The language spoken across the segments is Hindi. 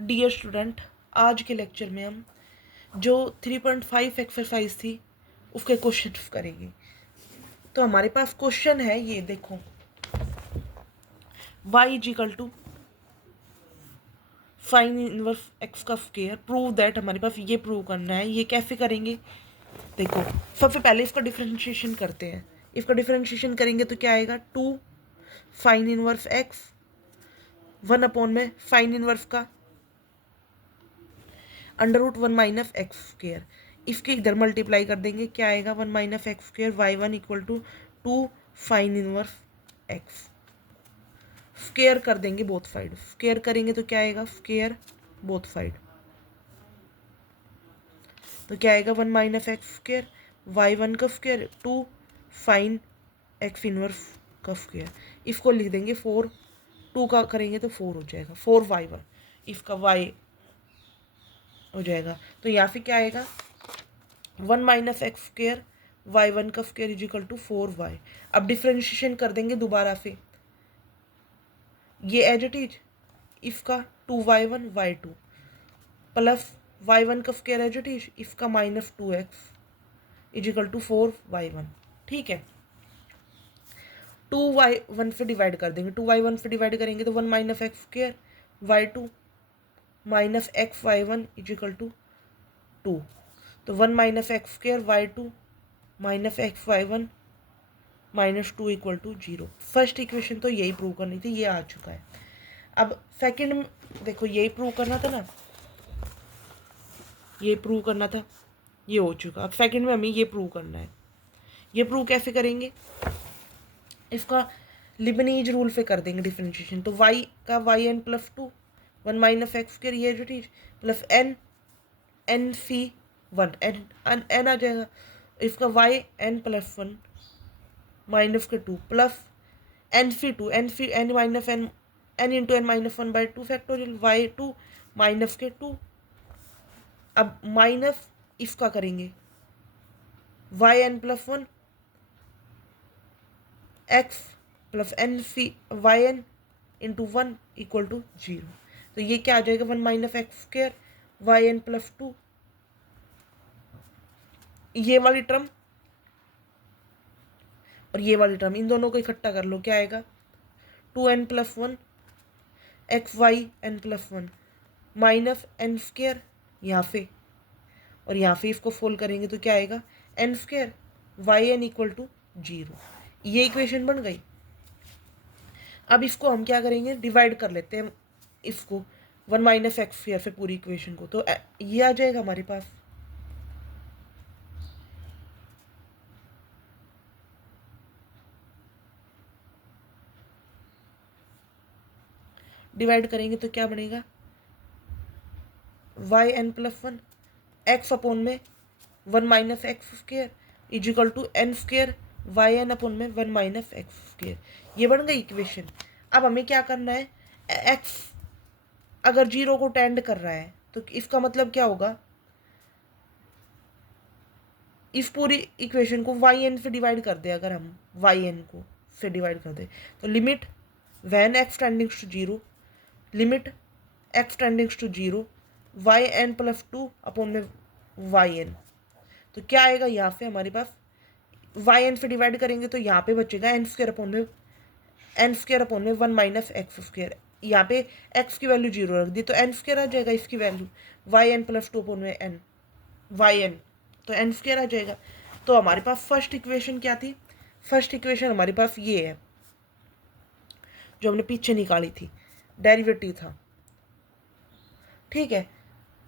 डियर स्टूडेंट, आज के लेक्चर में हम जो 3.5 एक्सरसाइज थी उसके क्वेश्चन करेंगे। तो हमारे पास क्वेश्चन है, ये देखो, y is equal to sine inverse x का स्क्वायर, प्रूव दैट। हमारे पास ये प्रूव करना है। ये कैसे करेंगे? देखो, सबसे पहले इसका डिफरेंशिएशन करते हैं। इसका डिफरेंशिएशन करेंगे तो क्या आएगा? 2 साइन इनवर्स एक्स 1 अपॉन में साइन इनवर्स का under root 1 minus x square. इसके इधर मल्टीप्लाई कर देंगे, क्या आएगा? 1 minus x square y1 equal to 2 sine inverse x. Square कर देंगे बोथ साइड। स्क्वेयर करेंगे तो क्या आएगा? Square both side. तो क्या आएगा? 1 माइनस एक्स स्क्वेयर y1 का स्क्वेयर 2 साइन एक्स इनवर्स का स्क्वेयर। इसको लिख देंगे 4। 2 का करेंगे तो 4 हो जाएगा, 4y1। इसका y हो जाएगा। तो यहाँ से क्या आएगा? 1 माइनस एक्स स्क्वेयर y1 का square is equal to 4y। अब डिफ्रेंशिएशन कर देंगे दोबारा से, ये एज इट इज इसका 2y1 y2 प्लस y1 का स्क्वेयर एज इट इज इसका minus 2x is equal to 4y1। ठीक है, 2y1 से डिवाइड कर देंगे। 2y1 से डिवाइड करेंगे तो 1 minus x square y2 minus x y1 is equal to 2। तो 1 minus x square y2 minus x y1 minus 2 equal to 0। First equation तो यही प्रूव करनी थी, ये आ चुका है। अब सेकंड में देखो, यही प्रूव करना था ना, ये प्रूव करना था, ये हो चुका। अब सेकंड में हमें ये प्रूव करना है। ये प्रूव कैसे करेंगे? इसका लिबनीज रूल से कर देंगे डिफरेंशिएशन। तो y का y n plus 2 1 minus x square ये जो चीज प्लस एन सी 1 एन आ जाएगा। इसका वाई एन प्लस 1 माइनस के 2 plus n C 2 n minus n into n minus 1 by 2 factorial y2 minus के 2। अब माइनस इसका करेंगे y n plus 1 x plus n C y n into 1 equal to 0। तो ये क्या आ जाएगा? 1 minus x square y n plus 2, ये वाली टर्म और ये वाली टर्म, इन दोनों को इकट्ठा कर लो, क्या आएगा? 2n plus 1 x y n plus 1 minus n square यहाँ पे, और यहाँ पे इसको फोल्ड करेंगे तो क्या आएगा? N square y n equal to 0। ये इक्वेशन बन गई। अब इसको हम क्या करेंगे? डिवाइड कर लेते हैं इसको 1 माइनस एक्स स्क्वेयर से पूरी इक्वेशन को। तो ये आ जाएगा हमारे पास। डिवाइड करेंगे तो क्या बनेगा? Y n plus 1 x upon में 1 minus x square is equal to n square y n upon में 1 माइनस एक्स स्क्वेयर। ये बन गई इक्वेशन। अब हमें क्या करना है? एक्स अगर 0 को टेंड कर रहा है तो इसका मतलब क्या होगा? इस पूरी इक्वेशन को वाई एन से डिवाइड कर दे। अगर हम वाई एन को से डिवाइड कर दे तो limit when x tendings to 0, limit x tendings to 0 y n plus 2 upon में वाई एन। तो क्या आएगा? यहाँ पे हमारे पास वाई एन से डिवाइड करेंगे तो यहाँ पे बचेगा एन स्क्वेयर अपॉन में 1 माइनस एक्स स्क्वेयर। यहाँ पे एक्स की वैल्यू 0 रख दी तो एन स्क्वेयर आ जाएगा। इसकी value y n plus 2 upon में एन वाई एन, तो एन स्क्वेयर आ जाएगा। तो हमारे पास फर्स्ट इक्वेशन क्या थी? फर्स्ट इक्वेशन हमारे पास ये है जो हमने पीछे निकाली थी, डेरिवेटिव था। ठीक है,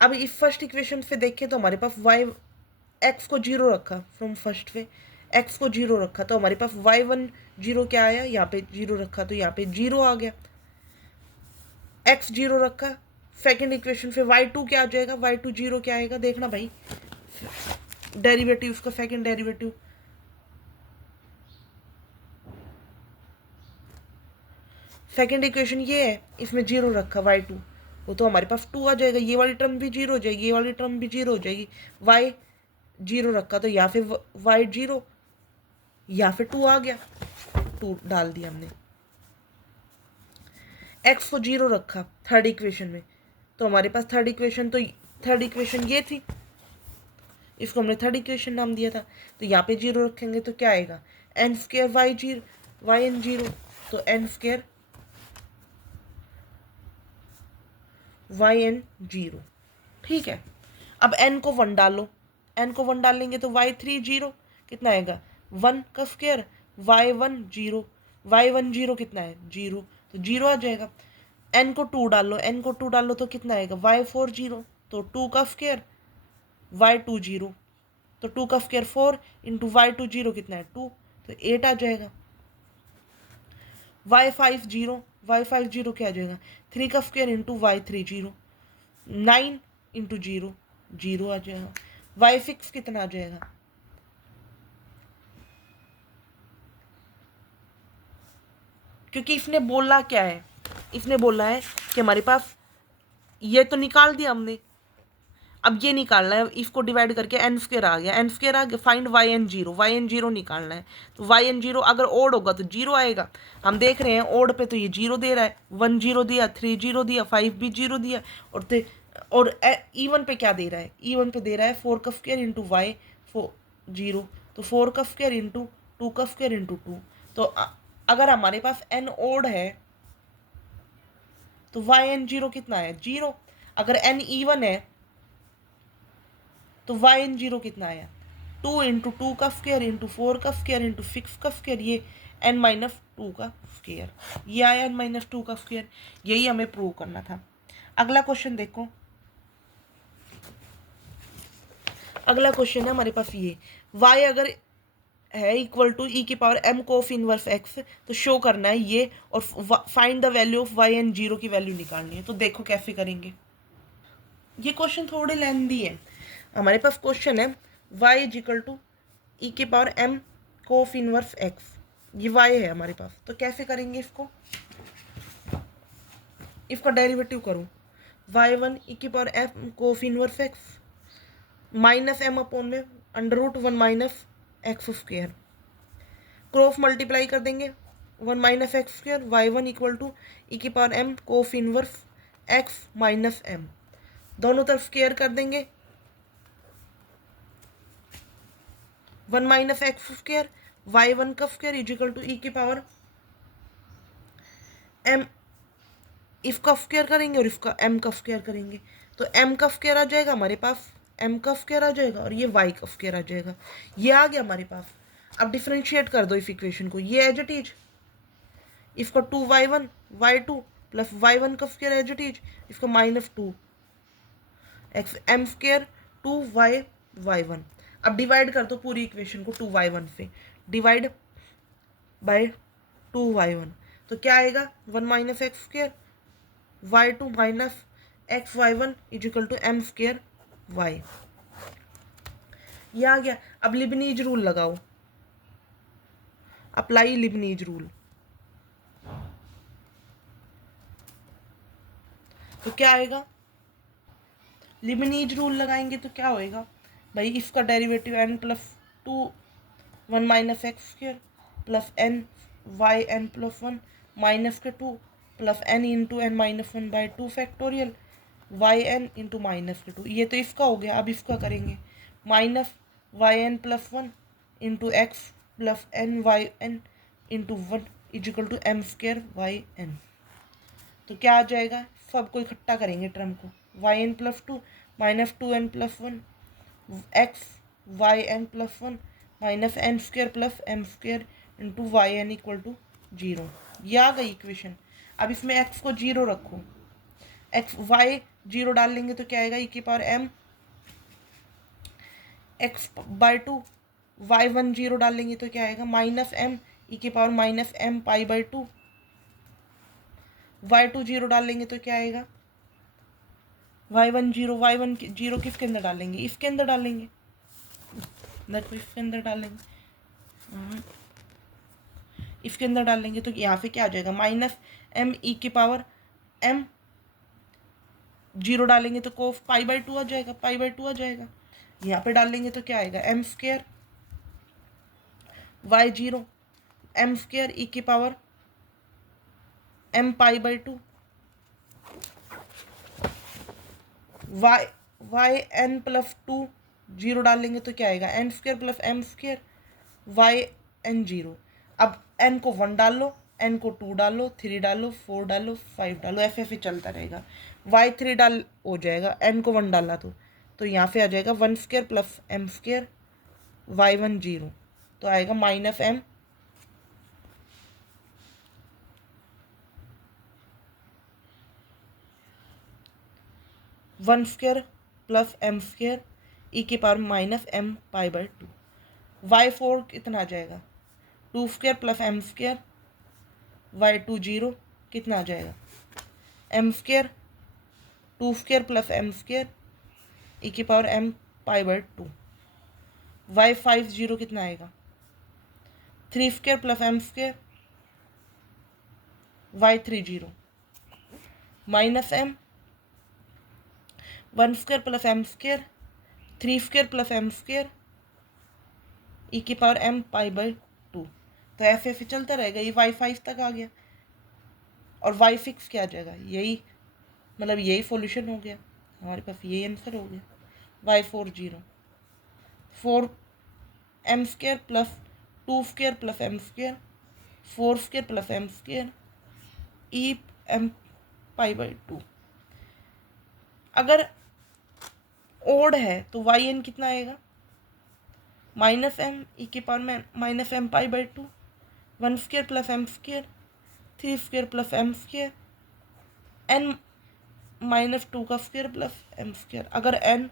अब इस फर्स्ट इक्वेशन से देखें तो हमारे पास वाई एक्स को 0 रखा, फ्रॉम फर्स्ट पे एक्स को 0 रखा तो हमारे पास y1 0 क्या आया? यहाँ पे 0 रखा तो यहाँ पे 0 आ गया। x 0 रखा, सेकेंड इक्वेशन से y2 क्या आ जाएगा? y2 0 क्या आएगा? देखना भाई, डेरिवेटिव उसका सेकेंड डेरिवेटिव, सेकेंड इक्वेशन ये है, इसमें 0 रखा y2, वो तो हमारे पास 2 आ जाएगा। ये वाली टर्म भी 0 हो जाएगी, ये वाली टर्म भी 0 हो जाएगी। y 0 रखा तो यहाँ पे y 0, यहाँ पे 2 आ गया, 2 डाल दिया हमने। x को 0 रखा थर्ड इक्वेशन में तो हमारे पास थर्ड इक्वेशन ये थी, इसको हमने थर्ड इक्वेशन नाम दिया था। तो यहाँ पे 0 रखेंगे तो क्या आएगा, एन स्क्वायर वाई एन 0, तो एन स्क्वायर वाई एन 0। ठीक है, अब n को 1 डालो, n को 1 डालेंगे तो y3 0 कितना आएगा 1 का स्क्वायर, y1 0, y1 0 कितना है 0, तो 0 आ जाएगा। n को 2 डालो, n को 2 डालो तो कितना आएगा y4 0, तो 2 का स्क्वायर y2 0, तो 2 का स्क्वायर 4 इंटू y2 0 कितना है 2, तो 8 आ जाएगा। y5 0 क्या आ जाएगा 3 का स्क्वायर इंटू y3 0, 9 इंटू 0 0 आ जाएगा। y6 कितना आ जाएगा, क्योंकि इसने बोला क्या है, इसने बोला है कि हमारे पास ये तो निकाल दिया हमने, अब ये निकालना है, इसको डिवाइड करके एन स्क्वायर आ गया, फाइंड वाई एन जीरो निकालना है। तो वाई एन 0 अगर ओड होगा तो 0 आएगा, हम देख रहे हैं ओड पे तो ये 0 दे रहा है, 1 0 दिया, 3 0 दिया, 5 भी 0 दिया, और इवन पे क्या दे रहा है, इवन पे दे रहा है 4 का स्क्वायर इंटू वाई 0, तो 4 का स्क्वायर इंटू 2 का स्क्वायर इंटू 2। तो अगर हमारे पास एन ओड है तो वाई एन 0 कितना है 0, अगर एन इवन है तो वाई एन 0 कितना आया 2 इंटू 2 का स्क्वायर इंटू 4 का स्क्वायर इंटू 6 का स्क्वायर, ये n माइनस 2 का स्क्वायर, ये आया n माइनस 2 का स्क्वायर। यही हमें प्रूव करना था। अगला क्वेश्चन देखो, अगला क्वेश्चन है हमारे पास ये, y अगर है इक्वल टू ई की power m cos inverse x, तो शो करना है ये, और find the value of y n 0 की वैल्यू निकालनी है। तो देखो कैसे करेंगे, ये क्वेश्चन थोड़े लेंथी है। हमारे पास क्वेश्चन है y is equal to e की power m cos inverse x, ये y है हमारे पास। तो कैसे करेंगे इसको, इसका डेरिवेटिव करो, y1 ई की power m cos inverse x minus m upon में under root 1 minus x square, cross multiply कर देंगे 1 minus x square, y1 equal to e की power m cos inverse x minus m, दोनों तरफ स्क्वायर कर देंगे 1 माइनस एक्स स्क्वायर, y1 का square is equal to e की पावर m, इसका स्क्वायर करेंगे और इसका m का स्क्वायर करेंगे, तो m का स्क्वायर आ जाएगा हमारे पास, m का स्क्वायर आ जाएगा और ये y का स्क्वायर आ जाएगा, ये आ गया हमारे पास। अब डिफरेंशिएट कर दो इस इक्वेशन को, ये एज इट इज, इसका 2y1 y2 प्लस y1 का स्क्वायर एज इट इज, इसका minus 2 x m square 2y y1। अब डिवाइड कर दो पूरी इक्वेशन को 2y1 से, डिवाइड बाय 2y1, तो क्या आएगा 1 minus x square y2 minus x y1 is equal to m square y, ये आ गया। अब लिबनीज रूल लगाओ, अप्लाई लिबनीज रूल, तो क्या आएगा, लिबनीज रूल लगाएंगे तो क्या होएगा भाई, इसका derivative n plus 2 1 minus x square plus n y n plus 1 minus के 2 plus n into n minus 1 by 2 factorial y n into minus के 2, ये तो इसका हो गया। अब इसका करेंगे minus y n plus 1 into x plus n y n into 1 equal to m square y n, तो क्या आ जाएगा, सबको इकट्ठा करेंगे टर्म को, y n plus 2 minus 2n plus 1 x y n plus 1 minus n square plus m square into y n equal to 0, ये आ गई इक्वेशन। अब इसमें x को 0 रखो, एक्स वाई 0 डाल लेंगे तो क्या आएगा, ई की power m x by 2, y1 0 डाल लेंगे तो क्या आएगा माइनस m ई की power minus m pi by 2, y2 0 डाल लेंगे तो क्या आएगा y1 0 किसके अंदर डालेंगे, इसके अंदर डालेंगे, इसके अंदर डालेंगे, इसके अंदर डालेंगे तो यहाँ पे क्या आ जाएगा माइनस m ई की पावर m 0 डालेंगे तो कोफ पाई बाई 2 आ जाएगा, पाई बाई 2 आ जाएगा, यहाँ पे डालेंगे तो क्या आएगा m square y0 m square e की power m pi by 2 y n plus 2 zero डालेंगे तो क्या आएगा, n square plus m square y n zero. अब एन को 1 डाल लो, एन को 2 डालो, 3 डालो, 4 डालो, 5 डालो, ऐसे ऐसे चलता रहेगा। वाई 3 डाल हो जाएगा, एन को 1 डाला तो यहाँ पे आ जाएगा 1 square plus m square y 1 zero, तो आएगा minus m one square plus m square e के power minus m pi by 2। Y 4 कितना आ जाएगा, 2 square plus m square y 2 zero, कितना आ जाएगा, m square 2 square plus m square e की power m pi by 2। Y 5 zero कितना आएगा, 3 square plus m square y 3 zero minus m 1 square plus m square 3 square plus m square e की पावर एम पाई बाई 2। तो ऐसे ऐसे चलता रहेगा, ये वाई 5 तक आ गया। और वाई 6 क्या आ जाएगा, यही मतलब यही सॉल्यूशन हो गया, हमारे पास यही आंसर हो गया। Y 4 zero 4 m square plus 2 square plus m square 4 square plus m square e m pi by 2। अगर ओड है तो वाई एन कितना आएगा, माइनस एम ई की पावर में minus m pi by 2, 1 square plus m square 3 square plus m square n minus 2 का स्क्र प्लस एम स्क्र। अगर एन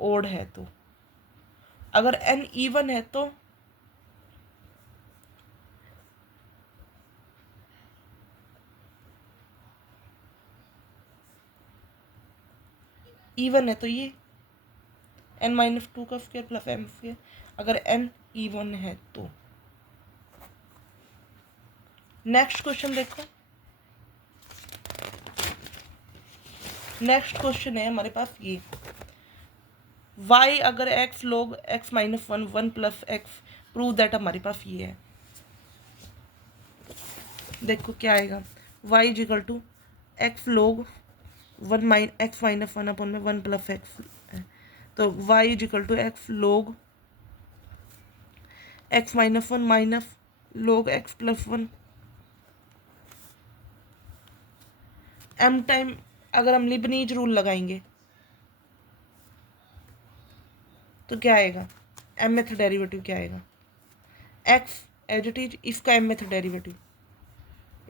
ओड है तो, अगर एन इवन है तो इवन है तो ये एन माइनस 2 का स्क्र प्लस एम स्क्र। अगर एन इवन है तो नेक्स्ट क्वेश्चन देखो। नेक्स्ट क्वेश्चन है हमारे पास ये, y अगर x log x minus 1 1 plus x prove that, हमारे पास ये है। देखो क्या आएगा, y इजिकल टू एक्स लोग 1 एक्स माइनस 1 अपन में 1 प्लस एक्स है, तो y equal to x log x minus 1 minus log x plus 1 m time. अगर हम लिबनीज रूल लगाएंगे तो क्या आएगा, एम मेथड डेरिवेटिव क्या आएगा, एक्स एज इट इज, इसका एम मेथड डेरिवेटिव,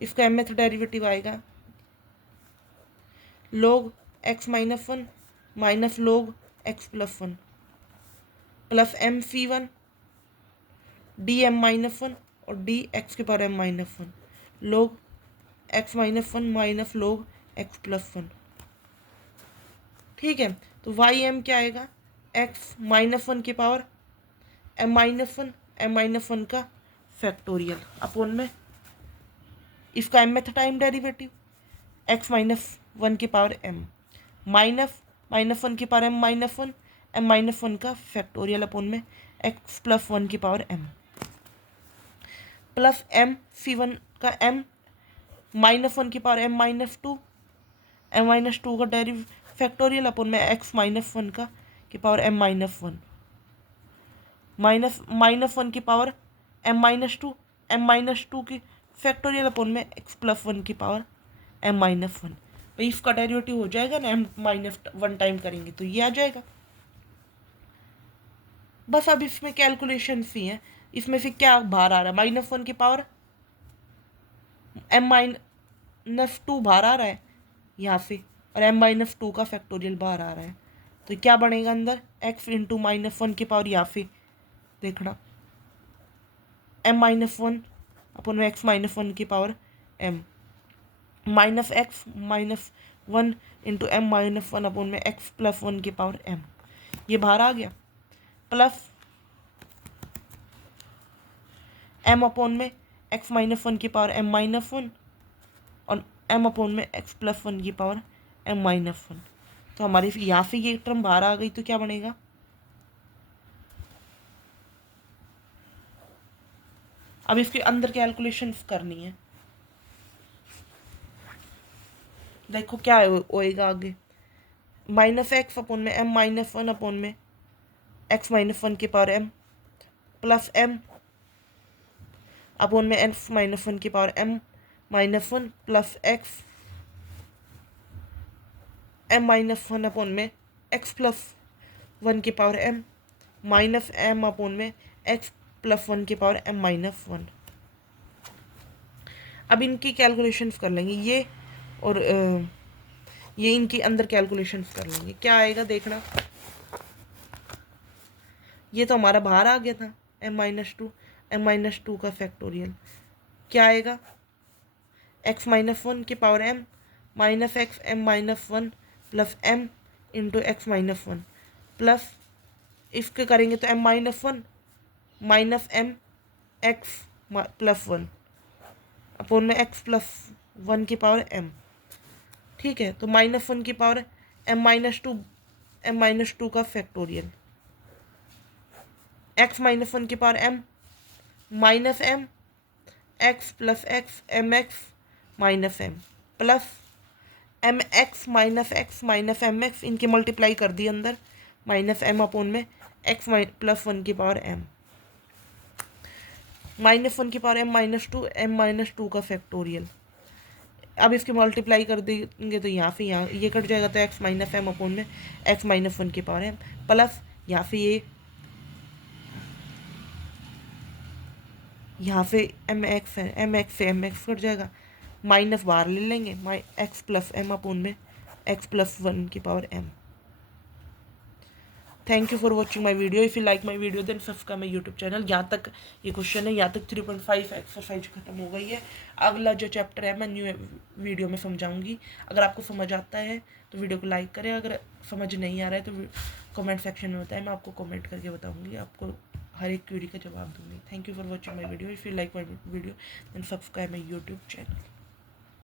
इसका एम मेथड डेरिवेटिव आएगा log x minus 1 minus log x plus 1 plus m C 1 d m minus 1 और डी एक्स के power m minus 1 log x minus 1 minus log x plus 1। ठीक है, तो वाई एम क्या आएगा, एक्स माइनस 1 की power m minus 1 m minus 1 का फैक्टोरियल अपॉन में इसका m method time derivative x minus 1 की पावर एम माइनस माइनस 1 की power m minus 1 m minus 1 का फैक्टोरियल अपॉन में एक्स प्लस 1 की power m plus m C 1 का एम माइनस 1 की power m minus 2 m minus 2 का डेरिव फैक्टोरियल अपॉन में एक्स माइनस 1 का की power m minus 1 minus minus 1 की power m minus 2 m minus 2 की फैक्टोरियल अपॉन में एक्स प्लस 1 की पावर एम माइनस 1। भाई इसका डेरिवेटिव हो जाएगा ना, एम माइनस 1 टाइम करेंगे तो ये आ जाएगा। बस अब इसमें कैलकुलेशन ही है, इसमें से क्या बाहर आ रहा है, माइनस 1 की पावर एम माइनस 2 बाहर आ रहा है यहाँ से, और एम माइनस 2 का फैक्टोरियल बाहर आ रहा है, तो क्या बनेगा अंदर, एक्स इंटू माइनस 1 की पावर यहाँ से देखना एम माइनस 1 अपन में एक्स माइनस 1 की power m minus x minus 1 into m minus 1 upon में एक्स प्लस 1 की पावर एम, ये बाहर आ गया, प्लस एम अपॉन में एक्स माइनस 1 की पावर एम माइनस 1 और एम अपॉन में एक्स प्लस 1 की पावर एम माइनस 1। तो हमारी यहाँ से ये टर्म बाहर आ गई, तो क्या बनेगा, अब इसके अंदर कैलकुलेशंस करनी है। देखो क्या होएगा आगे, माइनस एक्स अपॉन में एम माइनस वन अपॉन में एक्स माइनस वन की power m plus m upon में एक्स माइनस वन की power m minus one plus x m minus one upon में एक्स प्लस वन की power m minus m upon में एक्स प्लस वन की पावर एम माइनस वन। अब इनकी कैलकुलेशंस कर लेंगे ये और ये इनकी अंदर कैलकुलेशंस कर लेंगे। क्या आएगा देखना, ये तो हमारा बाहर आ गया था एम माइनस टू का फैक्टोरियल। क्या आएगा, एक्स माइनस वन की power m minus x m minus one plus m into x minus one plus इसके करेंगे तो m minus one minus m x plus one upon में एक्स प्लस वन की पावर एम। ठीक है, तो माइनस वन की पावर एम माइनस टू का फैक्टोरियल एक्स माइनस वन की power m minus m x plus x m x minus m plus m x minus m x इनकी मल्टीप्लाई कर दी अंदर माइनस एम अपॉन में एक्स प्लस वन की पावर एम माइनस वन की पावर एम माइनस टू का फैक्टोरियल। अब इसकी मल्टीप्लाई कर देंगे तो यहाँ से यहाँ ये कट जाएगा तो एक्स माइनस एम अपॉन में एक्स माइनस वन की पावर एम प्लस यहाँ से ये यहाँ पे एम एक्स है, एम एक्स से एम एक्स कट जाएगा, माइनस बाहर ले लेंगे एक्स प्लस एम अपॉन में एक्स प्लस वन की power m. Thank you for watching my video. If you like my video then subscribe my YouTube channel. यहाँ तक ये क्वेश्चन है, यहाँ तक 3.5 एक्सरसाइज खत्म हो गई है। अगला जो चैप्टर है मैं न्यू वीडियो में समझाऊंगी। अगर आपको समझ आता है तो वीडियो को लाइक करें, अगर समझ नहीं आ रहा है तो कमेंट सेक्शन में बताएं, मैं आपको कमेंट करके बताऊँगी, आपको हर एक क्वेरी का जवाब दूंगी। Thank you for watching my video. If you like my video then subscribe my YouTube channel.